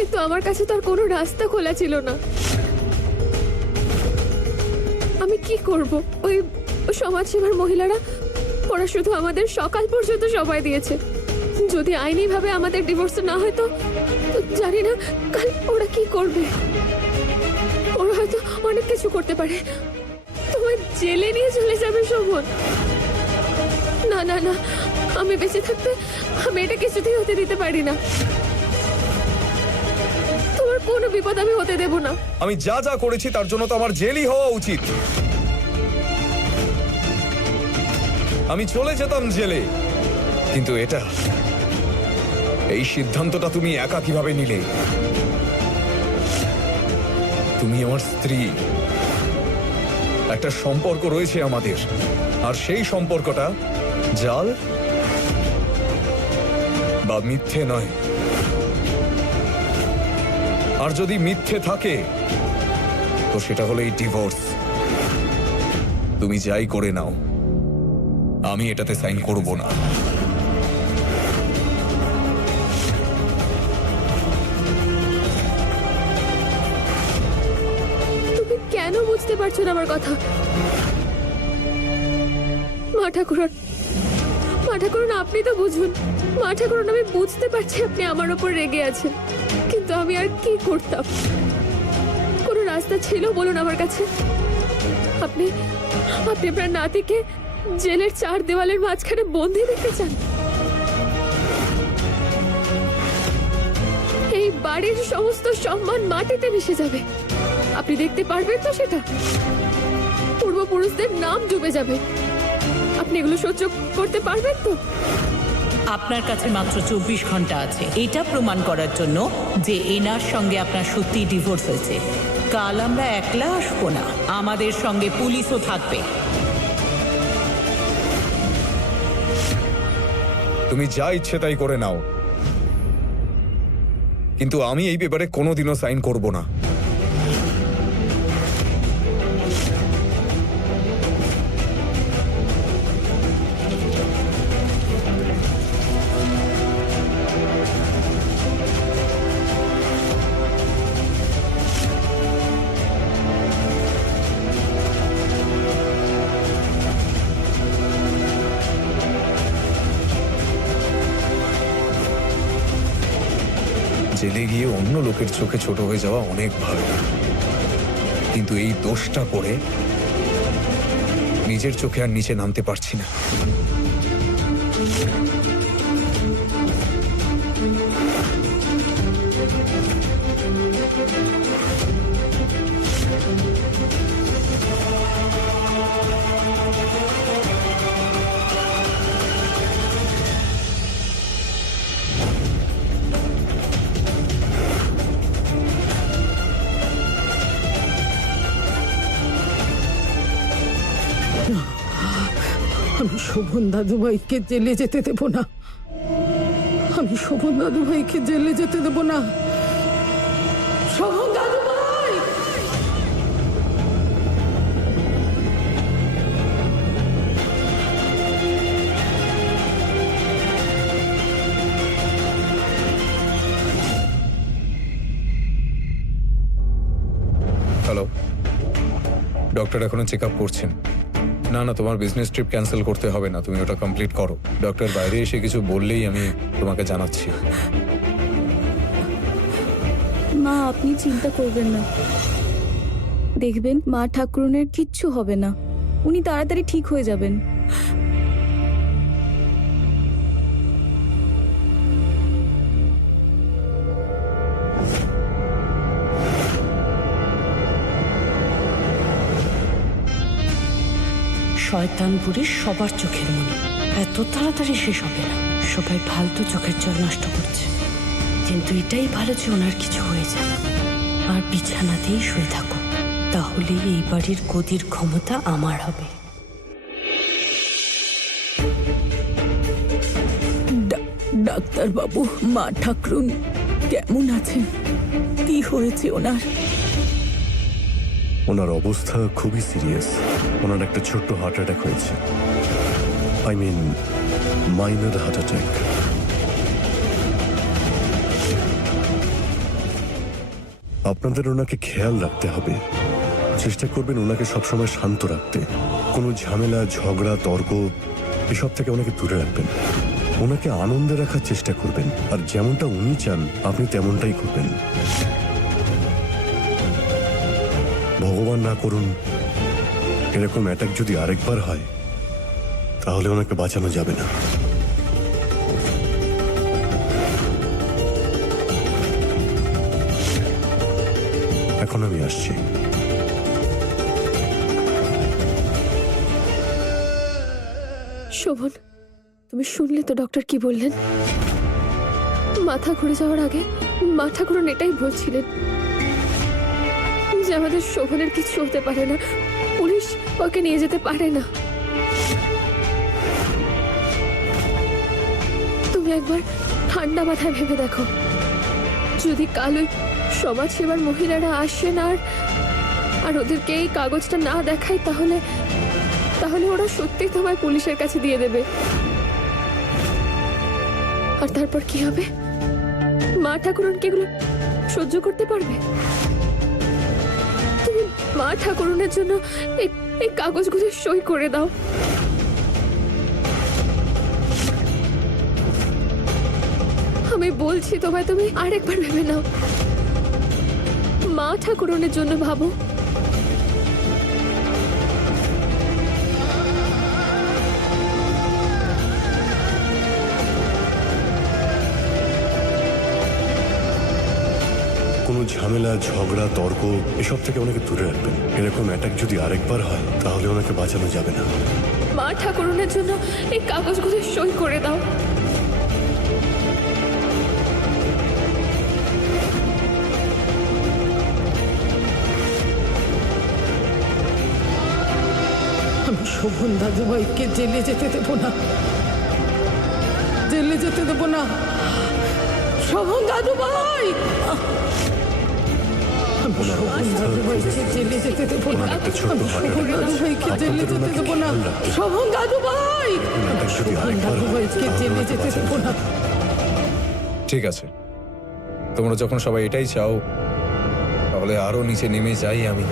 কিন্তু আমার কাছে তো আর কোনো রাস্তা খোলা ছিল না। আমি কি করব? ওই সমাজসেবার মহিলারা, ওরা শুধু আমাদের সকাল পর্যন্ত সময় দিয়েছে। যদি আইনিভাবে আমাদের ডিভোর্স না হয় তো জানি না কাল ওরা কি করবে। ওরা হয়তো অনেক কিছু করতে পারে। তোমায় জেলে নিয়ে চলে যাবে শোভন। না না না, আমি বেঁচে থাকতে আমি এটা কিছুতেই হতে দিতে পারি না। তোমার কোনো বিপদ আমি হতে দেব না। আমি যা যা করেছি তার জন্য তো আমার জেলই হওয়া উচিত। আমি চলে যেতাম জেলে, কিন্তু এই সিদ্ধান্তটা তুমি একা কিভাবে নিলে? তুমি আমার স্ত্রী, একটা সম্পর্ক রয়েছে আমাদের, আর সেই সম্পর্কটা জাল বা মিথ্যে নয়। আর যদি মিথ্যে থাকে তো সেটা হলো এই ডিভোর্স। তুমি যাই করে নাও, আমি এটাতে সাইন করব না। তুমি কেন বুঝতে পারছো না আমার কথা? মা ঠাকুরন, মা ঠাকুরন, আপনি তো বুঝুন। মা ঠাকুরন, আমি বুঝতে পারছি আপনি আমার উপর রেগে আছেন, কিন্তু আমি আর কি করতাম? কোনো রাস্তা ছিল বলুন আমার কাছে? আপনি আপনার নাতিকে জেলের 4 দেওয়ালের মাঝখানে বন্দি দেখতে চান? এই বাড়ির সমস্ত সম্মান মাটিতে মিশে যাবে। আপনি দেখতে পারবেন তো সেটা? পূর্বপুরুষদের নাম ডুবে যাবে। আপনি এগুলো সহ্য করতে পারবেন তো? আপনার কাছে মাত্র 24 ঘন্টা আছে এটা প্রমাণ করার জন্য যে এনার সঙ্গে আপনার সত্যি ডিভোর্স হয়েছে। কাল আমরা একলা আসবো না, আমাদের সঙ্গে পুলিশও থাকবে। তুমি যা ইচ্ছে তাই করে নাও, কিন্তু আমি এই ব্যাপারে কোনোদিনও সাইন করব না। জেলে গিয়ে অন্য লোকের চোখে ছোট হয়ে যাওয়া অনেক ভালো, কিন্তু এই দোষটা করে নিজের চোখে আর নিচে নামতে পারছি না। আমি শোভন দাদুভাইকে জেলে যেতে দেব না। আমি শোভন দাদুভাইকে জেলে যেতে দেব না। শোভন দাদুভাই! হ্যালো, ডক্টর এখনো চেক আপ করছেন। না না, তোমার বিজনেস ট্রিপ ক্যান্সেল করতে হবে না, তুমি ওটা কমপ্লিট করো। ডক্টর বাইরে এসে কিছু বললেই আমি তোমাকে জানাচ্ছি। মা, আপনি চিন্তা করবেন না, দেখবেন মা ঠাকুরনের কিচ্ছু হবে না। উনি তাড়াতাড়ি ঠিক হয়ে যাবেন। শয়তানপুরীর সবার চোখের মনি, এত তাড়াতাড়ি শেষ হবে না। সবাই ফালতু চোখের জল নষ্ট করছে, কিন্তু এটাই ভালো যে ওনার কিছু হয়ে যাক আর বিছানাতেই শুয়ে থাকুক, তাহলে এই বাড়ির গদির ক্ষমতা আমার হবে। ডাক্তার বাবু, মা ঠাকুরন কেমন আছেন? কি হয়েছে ওনার? ওনার অবস্থা খুবই সিরিয়াস। ওনার একটা ছোট্ট হার্ট অ্যাটাক হয়েছে। I mean minor heart attack. আপনাদের ওনাকে খেয়াল রাখতে হবে। চেষ্টা করবেন ওনাকে সবসময় শান্ত রাখতে। কোনো ঝামেলা, ঝগড়া, তর্ক এসব থেকে ওনাকে দূরে রাখবেন। ওনাকে আনন্দে রাখার চেষ্টা করবেন, আর যেমনটা উনি চান আপনি তেমনটাই করবেন। ভগবান না করুন এরকম অ্যাটাক যদি আরেকবার হয়, তাহলে ওনাকে বাঁচানো যাবে না। এখন আমি আসছি। শোভন, তুমি শুনলে তো ডক্টর কি বললেন? মাথা ঘুরে যাওয়ার আগে মা ঠাকুরন এটাই বলছিলেন যে আমাদের শোভনের কিছু হতে পারে না, পুলিশ ওকে নিয়ে যেতে পারে না। তুমি একবার ঠান্ডা মাথায় ভেবে দেখো, যদি কাল ওই সমাজ সেবার মহিলারা আসেন আর ওদেরকে এই কাগজটা না দেখায়, তাহলে তাহলে ওরা সত্যি তোমায় পুলিশের কাছে দিয়ে দেবে। আর তারপর কি হবে? মা ঠাকুরন কি এগুলো সহ্য করতে পারবে? তুমি মা ঠাকুরনের জন্য এই কাগজগুলো সই করে দাও। আমি বলছি তোমায়, তুমি আরেকবার ভেবে নাও। মা ঠাকুরনের জন্য ভাবো। কোনো ঝামেলা, ঝগড়া, তর্ক এসব থেকে ওনাকে দূরে রাখবেন। এরকম অ্যাটাক যদি আরেকবার হয়, তাহলে ওনাকে বাঁচানো যাবে না। মা ঠাকুরনের জন্য এই কাগজগুলো সই করে দাও। আমি শোভন দাদুভাইকে জেলে যেতে দেব না, জেলে যেতে দেব না। শোভন দাদুভাই, আমি শোভন দাদুভাইকে জেলে যেতে দেব না। ওনার একটা ছোট্ট আমি হার্ট শোভন অ্যাটাক আছে। দাদুভাইকে জেলে আপনাদের যেতে ওনাকে দেব না। খেয়াল রাখতে হবে। শোভন দাদুভাই, অ্যাটাক যদি শোভন আরেকবার হয়, দাদুভাইকে তাহলে জেলে ওনাকে যেতে দেব বাঁচানো না। যাবে না। ঠিক আছে, তোমরা যখন সবাই এটাই চাও, তাহলে আরো নিচে নেমে যাই আমি।